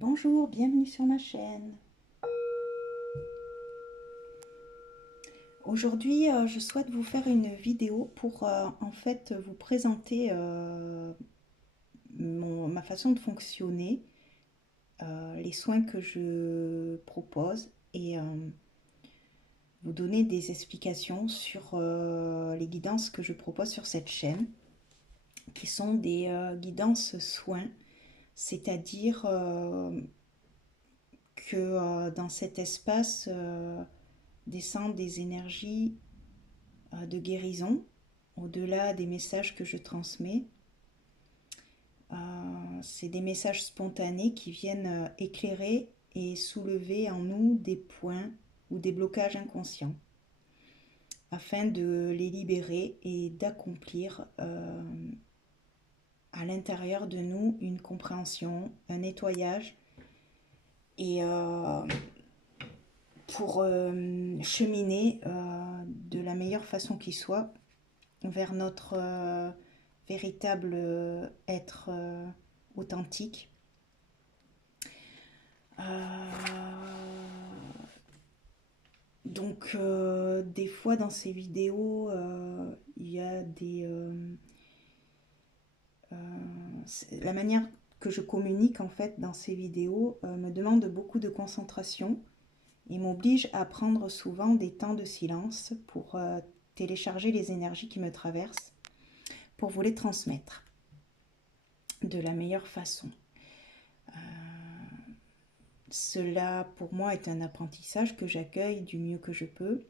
Bonjour, bienvenue sur ma chaîne. Aujourd'hui, je souhaite vous faire une vidéo pour en fait vous présenter ma façon de fonctionner, les soins que je propose et vous donner des explications sur les guidances que je propose sur cette chaîne, qui sont des guidances soins, c'est-à-dire que dans cet espace descendent des énergies de guérison, au-delà des messages que je transmets. C'est des messages spontanés qui viennent éclairer et soulever en nous des points ou des blocages inconscients afin de les libérer et d'accomplir à l'intérieur de nous une compréhension, un nettoyage et pour cheminer de la meilleure façon qui soit vers notre véritable être authentique. Donc des fois dans ces vidéos, il y a la manière que je communique en fait dans ces vidéos me demande beaucoup de concentration et m'oblige à prendre souvent des temps de silence pour télécharger les énergies qui me traversent pour vous les transmettre de la meilleure façon. Cela pour moi est un apprentissage que j'accueille du mieux que je peux.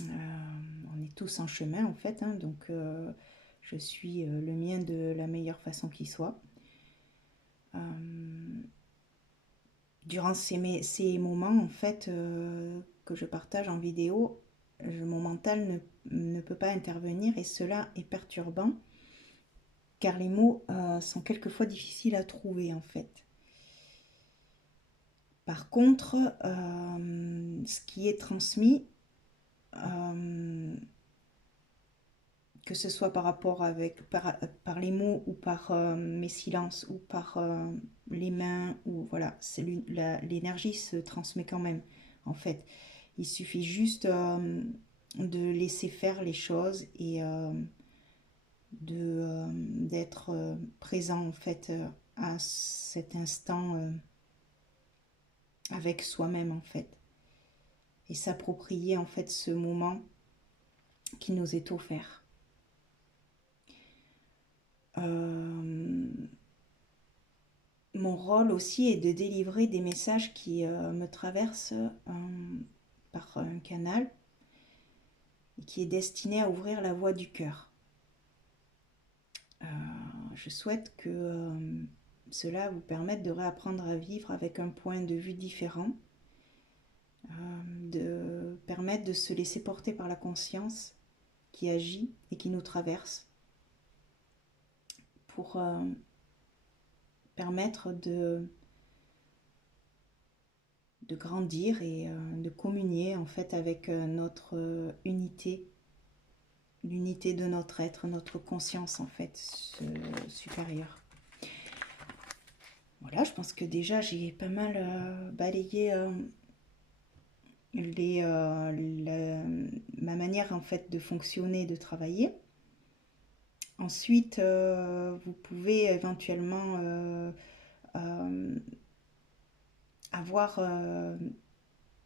On est tous en chemin en fait, hein, donc je suis le mien de la meilleure façon qui soit. Durant ces moments en fait que je partage en vidéo, mon mental ne peut pas intervenir et cela est perturbant car les mots sont quelquefois difficiles à trouver en fait. Par contre, ce qui est transmis, que ce soit par rapport par les mots ou par mes silences ou par les mains, ou voilà, l'énergie se transmet quand même en fait. Il suffit juste de laisser faire les choses et d'être présent en fait à cet instant avec soi-même en fait, et s'approprier en fait ce moment qui nous est offert. Mon rôle aussi est de délivrer des messages qui me traversent par un canal et qui est destiné à ouvrir la voie du cœur. Je souhaite que cela vous permette de réapprendre à vivre avec un point de vue différent, de permettre de se laisser porter par la conscience qui agit et qui nous traverse pour permettre de grandir et de communier en fait avec notre unité, l'unité de notre être, notre conscience en fait supérieure. Voilà, je pense que déjà j'ai pas mal balayé ma manière en fait de fonctionner, de travailler. Ensuite, vous pouvez éventuellement avoir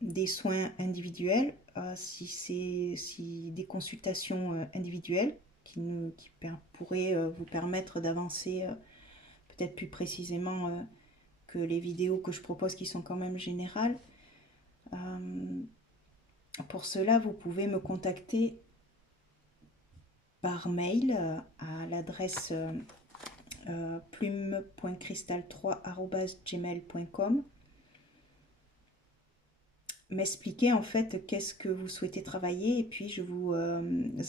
des soins individuels, si des consultations individuelles qui pourraient vous permettre d'avancer peut-être plus précisément que les vidéos que je propose qui sont quand même générales. Pour cela, vous pouvez me contacter par mail à l'adresse plume.cristal3@gmail.com, m'expliquer en fait qu'est-ce que vous souhaitez travailler et puis je vous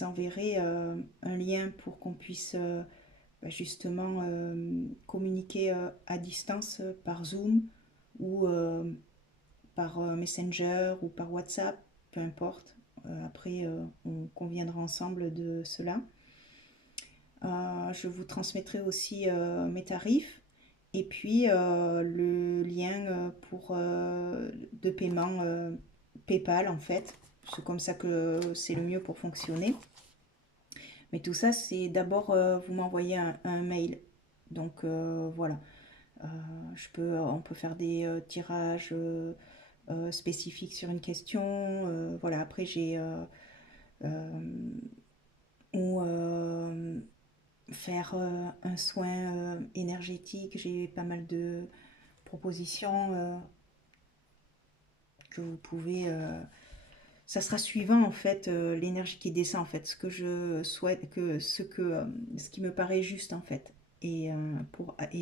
enverrai un lien pour qu'on puisse justement communiquer à distance par Zoom ou par Messenger ou par WhatsApp, peu importe. Après, on conviendra ensemble de cela. Je vous transmettrai aussi mes tarifs Et puis le lien pour de paiement PayPal en fait. C'est comme ça que c'est le mieux pour fonctionner. Mais tout ça, c'est d'abord vous m'envoyez un mail. Donc voilà. Euh, on peut faire des tirages spécifiques sur une question. Voilà, après j'ai euh, ou faire un soin énergétique. J'ai pas mal de propositions que vous pouvez. Ça sera suivant en fait l'énergie qui descend en fait, ce que je souhaite, ce qui me paraît juste en fait, et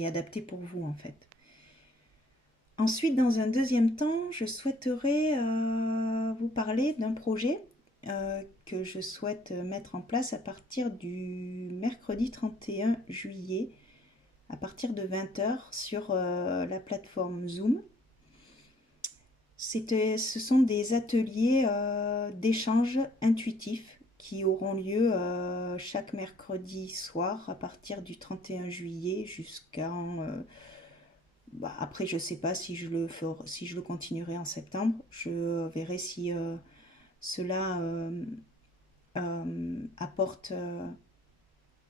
adapté pour vous en fait. Ensuite, dans un deuxième temps, je souhaiterais vous parler d'un projet que je souhaite mettre en place à partir du mercredi 31 juillet, à partir de 20 h sur la plateforme Zoom. Ce sont des ateliers d'échange intuitif qui auront lieu chaque mercredi soir à partir du 31 juillet jusqu'en après, je sais pas si je le continuerai en septembre. Je verrai si cela apporte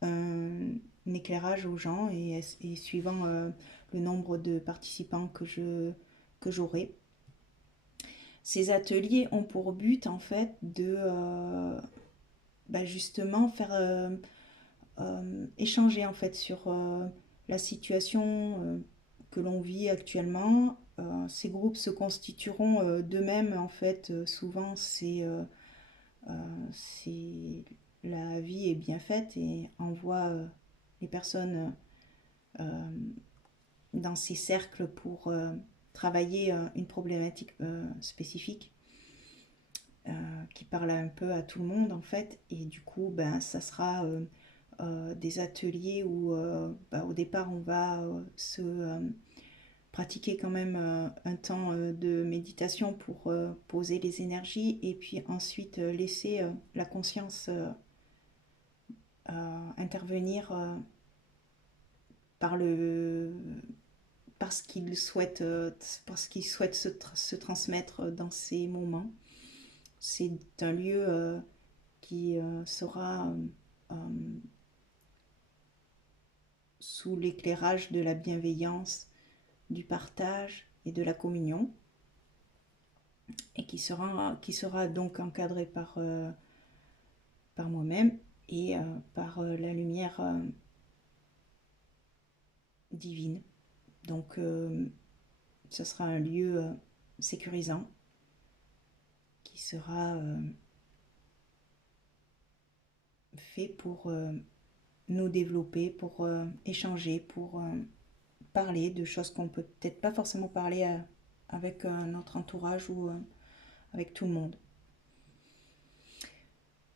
un éclairage aux gens et suivant le nombre de participants que j'aurai. Ces ateliers ont pour but en fait de justement faire échanger en fait sur la situation que l'on vit actuellement. Ces groupes se constitueront d'eux-mêmes en fait. Souvent c'est la vie est bien faite et envoie les personnes dans ces cercles pour travailler une problématique spécifique qui parle un peu à tout le monde en fait. Et du coup, ça sera des ateliers où au départ on va se pratiquer quand même un temps de méditation pour poser les énergies et puis ensuite laisser la conscience intervenir par le parce qu'il souhaite se transmettre dans ces moments. C'est un lieu qui sera euh, sous l'éclairage de la bienveillance, du partage et de la communion, et qui sera donc encadré par moi-même et par la lumière divine. Donc ce sera un lieu sécurisant qui sera fait pour nous développer, pour échanger, pour parler de choses qu'on peut peut-être pas forcément parler avec notre entourage ou avec tout le monde.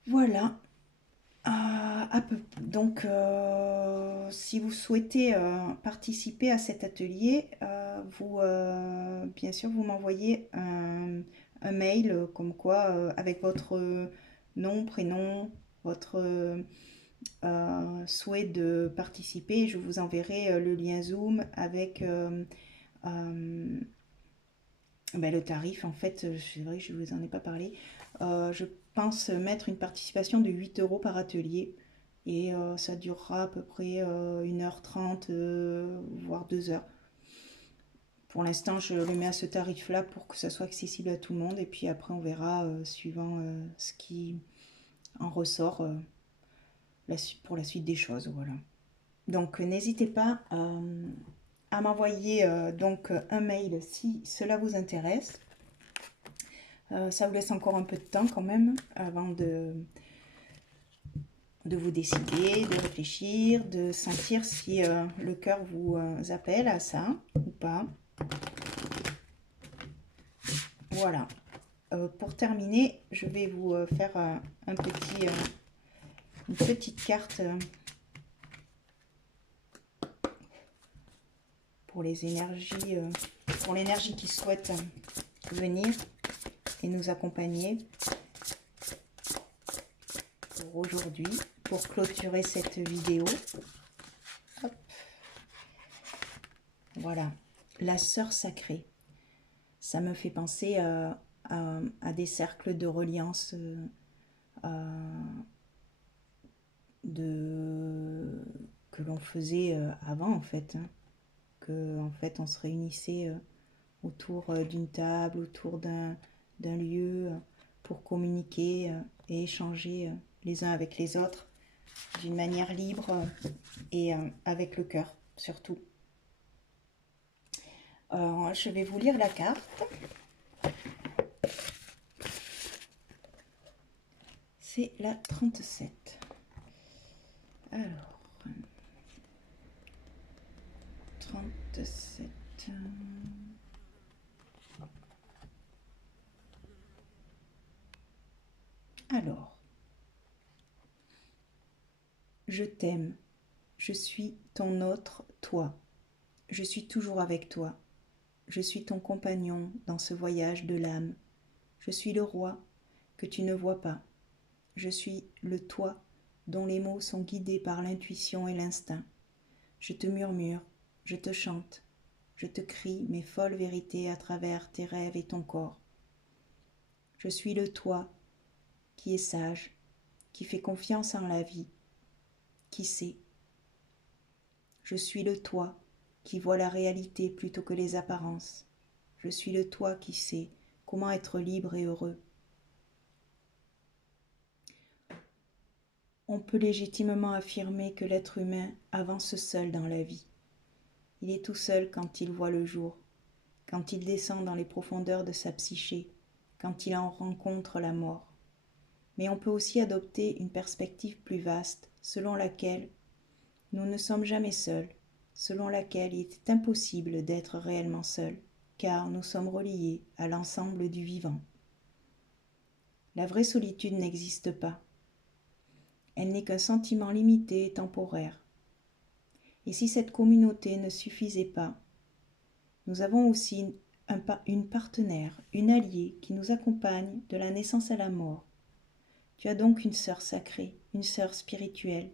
Voilà. Donc, si vous souhaitez participer à cet atelier, bien sûr, vous m'envoyez un mail comme quoi, avec votre nom, prénom, votre souhait de participer. Je vous enverrai le lien Zoom avec euh, le tarif. En fait, c'est vrai que je ne vous en ai pas parlé. Je pense mettre une participation de 8 euros par atelier. Et ça durera à peu près 1h30, voire 2 heures. Pour l'instant, je le mets à ce tarif-là pour que ça soit accessible à tout le monde. Et puis après, on verra, suivant ce qui en ressort pour la suite des choses. Voilà. Donc, n'hésitez pas à m'envoyer donc un mail si cela vous intéresse. Ça vous laisse encore un peu de temps quand même avant de vous décider, de réfléchir, de sentir si le cœur vous appelle à ça ou pas. Voilà. Pour terminer, je vais vous faire une petite carte pour les énergies, pour l'énergie qui souhaite venir et nous accompagner pour aujourd'hui, pour clôturer cette vidéo. Hop. Voilà, la sœur sacrée. Ça me fait penser à des cercles de reliance de, que l'on faisait avant en fait. Hein. Que en fait on se réunissait autour d'une table, autour d'un lieu pour communiquer et échanger les uns avec les autres d'une manière libre et avec le cœur surtout. Je vais vous lire la carte. C'est la 37. Alors, 37. Alors, je t'aime. Je suis ton autre toi. Je suis toujours avec toi. Je suis ton compagnon dans ce voyage de l'âme. Je suis le roi que tu ne vois pas. Je suis le toi dont les mots sont guidés par l'intuition et l'instinct. Je te murmure, je te chante, je te crie mes folles vérités à travers tes rêves et ton corps. Je suis le toi qui est sage, qui fait confiance en la vie, qui sait. Je suis le toi qui voit la réalité plutôt que les apparences. Je suis le toi qui sait comment être libre et heureux. On peut légitimement affirmer que l'être humain avance seul dans la vie. Il est tout seul quand il voit le jour, quand il descend dans les profondeurs de sa psyché, quand il en rencontre la mort. Mais on peut aussi adopter une perspective plus vaste, selon laquelle nous ne sommes jamais seuls, selon laquelle il est impossible d'être réellement seul, car nous sommes reliés à l'ensemble du vivant. La vraie solitude n'existe pas. Elle n'est qu'un sentiment limité et temporaire. Et si cette communauté ne suffisait pas, nous avons aussi une partenaire, une alliée qui nous accompagne de la naissance à la mort. Tu as donc une sœur sacrée, une sœur spirituelle.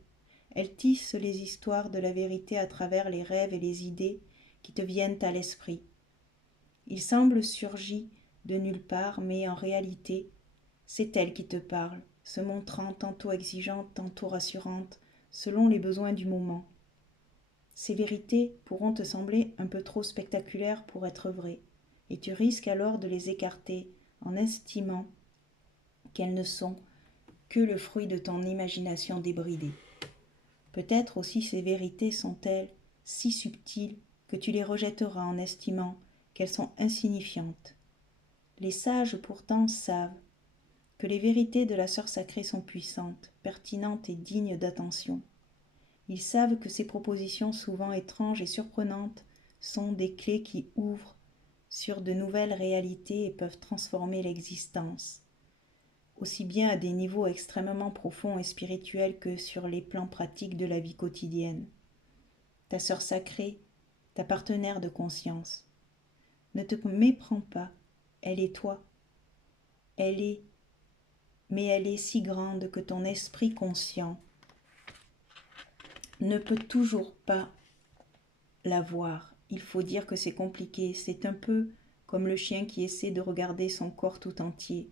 Elle tisse les histoires de la vérité à travers les rêves et les idées qui te viennent à l'esprit. Il semble surgir de nulle part, mais en réalité, c'est elle qui te parle, se montrant tantôt exigeante, tantôt rassurante, selon les besoins du moment. Ces vérités pourront te sembler un peu trop spectaculaires pour être vraies, et tu risques alors de les écarter en estimant qu'elles ne sont que le fruit de ton imagination débridée. Peut-être aussi ces vérités sont-elles si subtiles que tu les rejetteras en estimant qu'elles sont insignifiantes. Les sages pourtant savent que les vérités de la sœur sacrée sont puissantes, pertinentes et dignes d'attention. Ils savent que ces propositions souvent étranges et surprenantes sont des clés qui ouvrent sur de nouvelles réalités et peuvent transformer l'existence, aussi bien à des niveaux extrêmement profonds et spirituels que sur les plans pratiques de la vie quotidienne. Ta sœur sacrée, ta partenaire de conscience, ne te méprends pas, elle est toi. Mais elle est si grande que ton esprit conscient ne peut toujours pas la voir. Il faut dire que c'est compliqué, c'est un peu comme le chien qui essaie de regarder son corps tout entier.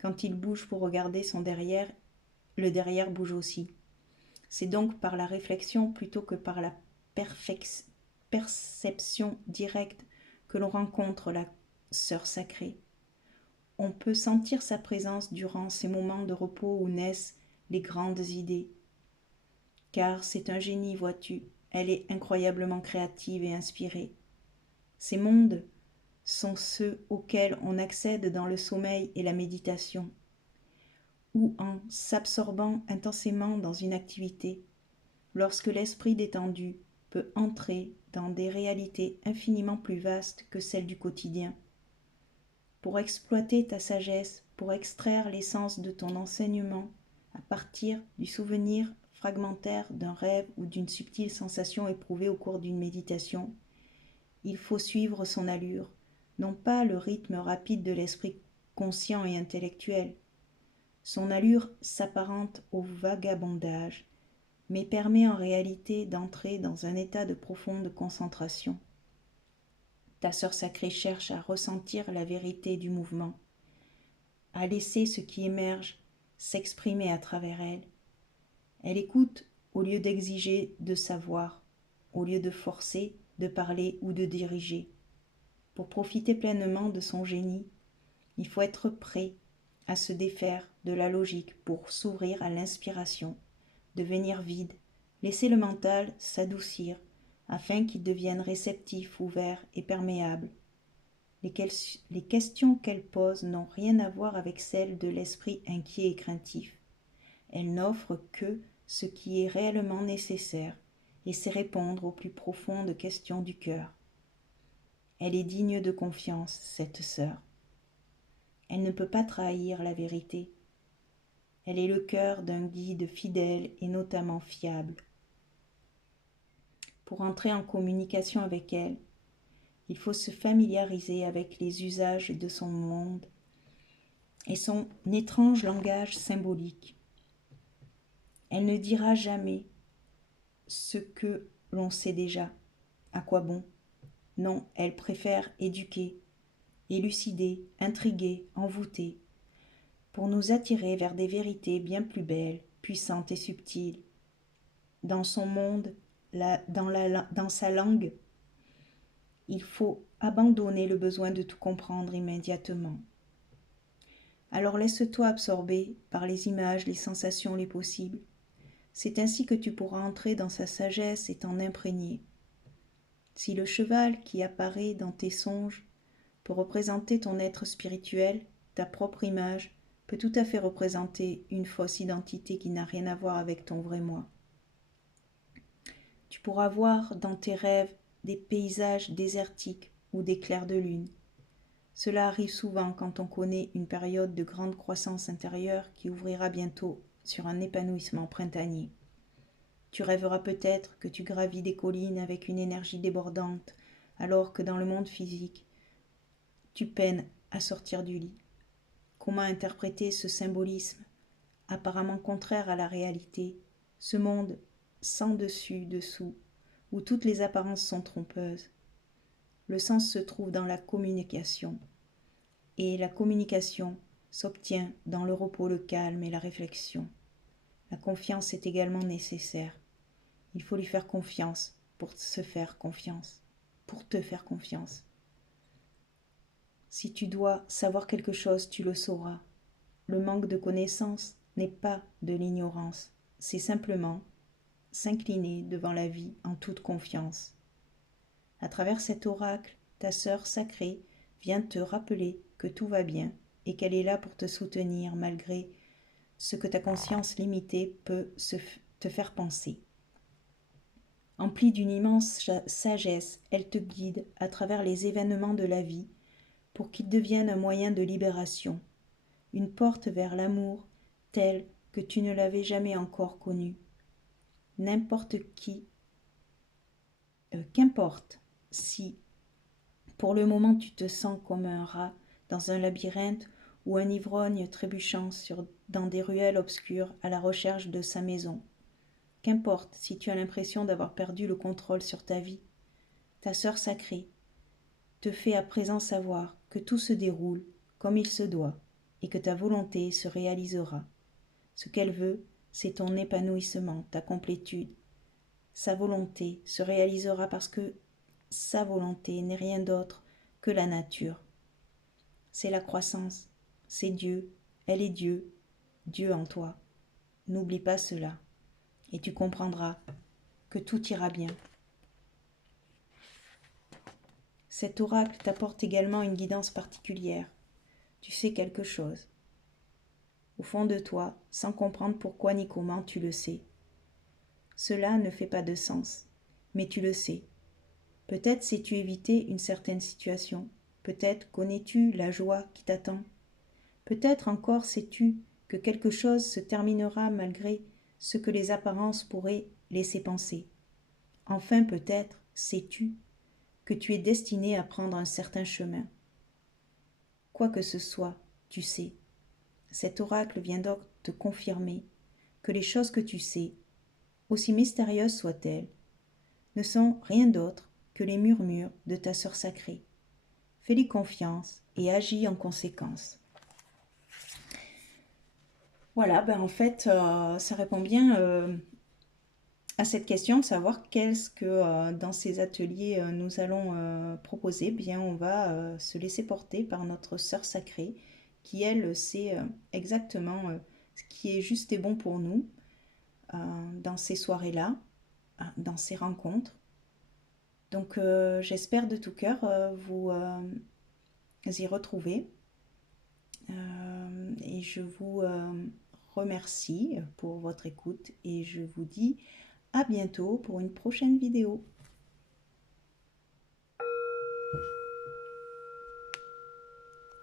Quand il bouge pour regarder son derrière, le derrière bouge aussi. C'est donc par la réflexion plutôt que par la perception directe que l'on rencontre la sœur sacrée. On peut sentir sa présence durant ces moments de repos où naissent les grandes idées. Car c'est un génie, vois-tu, elle est incroyablement créative et inspirée. Ces mondes sont ceux auxquels on accède dans le sommeil et la méditation, ou en s'absorbant intensément dans une activité, lorsque l'esprit détendu peut entrer dans des réalités infiniment plus vastes que celles du quotidien. Pour exploiter ta sagesse, pour extraire l'essence de ton enseignement à partir du souvenir fragmentaire d'un rêve ou d'une subtile sensation éprouvée au cours d'une méditation, il faut suivre son allure, non pas le rythme rapide de l'esprit conscient et intellectuel. Son allure s'apparente au vagabondage, mais permet en réalité d'entrer dans un état de profonde concentration. Ta sœur sacrée cherche à ressentir la vérité du mouvement, à laisser ce qui émerge s'exprimer à travers elle. Elle écoute au lieu d'exiger de savoir, au lieu de forcer, de parler ou de diriger. Pour profiter pleinement de son génie, il faut être prêt à se défaire de la logique pour s'ouvrir à l'inspiration, devenir vide, laisser le mental s'adoucir afin qu'il devienne réceptif, ouvert et perméable. Les questions qu'elle pose n'ont rien à voir avec celles de l'esprit inquiet et craintif. Elle n'offre que ce qui est réellement nécessaire et sait répondre aux plus profondes questions du cœur. Elle est digne de confiance, cette sœur. Elle ne peut pas trahir la vérité. Elle est le cœur d'un guide fidèle et notamment fiable. Pour entrer en communication avec elle, il faut se familiariser avec les usages de son monde et son étrange langage symbolique. Elle ne dira jamais ce que l'on sait déjà. À quoi bon? Non, elle préfère éduquer, élucider, intriguer, envoûter, pour nous attirer vers des vérités bien plus belles, puissantes et subtiles. Dans son monde, dans sa langue, il faut abandonner le besoin de tout comprendre immédiatement. Alors laisse-toi absorber par les images, les sensations, les possibles. C'est ainsi que tu pourras entrer dans sa sagesse et t'en imprégner. Si le cheval qui apparaît dans tes songes peut représenter ton être spirituel, ta propre image peut tout à fait représenter une fausse identité qui n'a rien à voir avec ton vrai moi. Tu pourras voir dans tes rêves des paysages désertiques ou des clairs de lune. Cela arrive souvent quand on connaît une période de grande croissance intérieure qui ouvrira bientôt sur un épanouissement printanier. Tu rêveras peut-être que tu gravis des collines avec une énergie débordante, alors que dans le monde physique, tu peines à sortir du lit. Comment interpréter ce symbolisme, apparemment contraire à la réalité, ce monde sans dessus-dessous, où toutes les apparences sont trompeuses? Le sens se trouve dans la communication, et la communication s'obtient dans le repos, le calme et la réflexion. La confiance est également nécessaire. Il faut lui faire confiance pour se faire confiance, pour te faire confiance. Si tu dois savoir quelque chose, tu le sauras. Le manque de connaissance n'est pas de l'ignorance, c'est simplement s'incliner devant la vie en toute confiance. À travers cet oracle, ta sœur sacrée vient te rappeler que tout va bien et qu'elle est là pour te soutenir malgré ce que ta conscience limitée peut te faire penser. Emplie d'une immense sagesse, elle te guide à travers les événements de la vie pour qu'ils deviennent un moyen de libération, une porte vers l'amour tel que tu ne l'avais jamais encore connu. Qu'importe si pour le moment tu te sens comme un rat dans un labyrinthe ou un ivrogne trébuchant dans des ruelles obscures à la recherche de sa maison. Qu'importe si tu as l'impression d'avoir perdu le contrôle sur ta vie, ta sœur sacrée te fait à présent savoir que tout se déroule comme il se doit et que ta volonté se réalisera. Ce qu'elle veut, c'est ton épanouissement, ta complétude. Sa volonté se réalisera parce que sa volonté n'est rien d'autre que la nature. C'est la croissance, c'est Dieu, elle est Dieu, Dieu en toi. N'oublie pas cela et tu comprendras que tout ira bien. Cet oracle t'apporte également une guidance particulière. Tu sais quelque chose. Au fond de toi, sans comprendre pourquoi ni comment, tu le sais. Cela ne fait pas de sens, mais tu le sais. Peut-être sais-tu éviter une certaine situation. Peut-être connais-tu la joie qui t'attend. Peut-être encore sais-tu que quelque chose se terminera malgré ce que les apparences pourraient laisser penser. Enfin, peut-être sais-tu que tu es destiné à prendre un certain chemin. Quoi que ce soit, tu sais. Cet oracle vient donc te confirmer que les choses que tu sais, aussi mystérieuses soient-elles, ne sont rien d'autre que les murmures de ta sœur sacrée. fais-lui confiance et agis en conséquence. Voilà, ben en fait, ça répond bien à cette question de savoir qu'est-ce que dans ces ateliers nous allons proposer. Bien, on va se laisser porter par notre sœur sacrée qui, elle, sait exactement ce qui est juste et bon pour nous dans ces soirées-là, dans ces rencontres. Donc, j'espère de tout cœur vous y retrouver. Et je vous remercie pour votre écoute et je vous dis à bientôt pour une prochaine vidéo.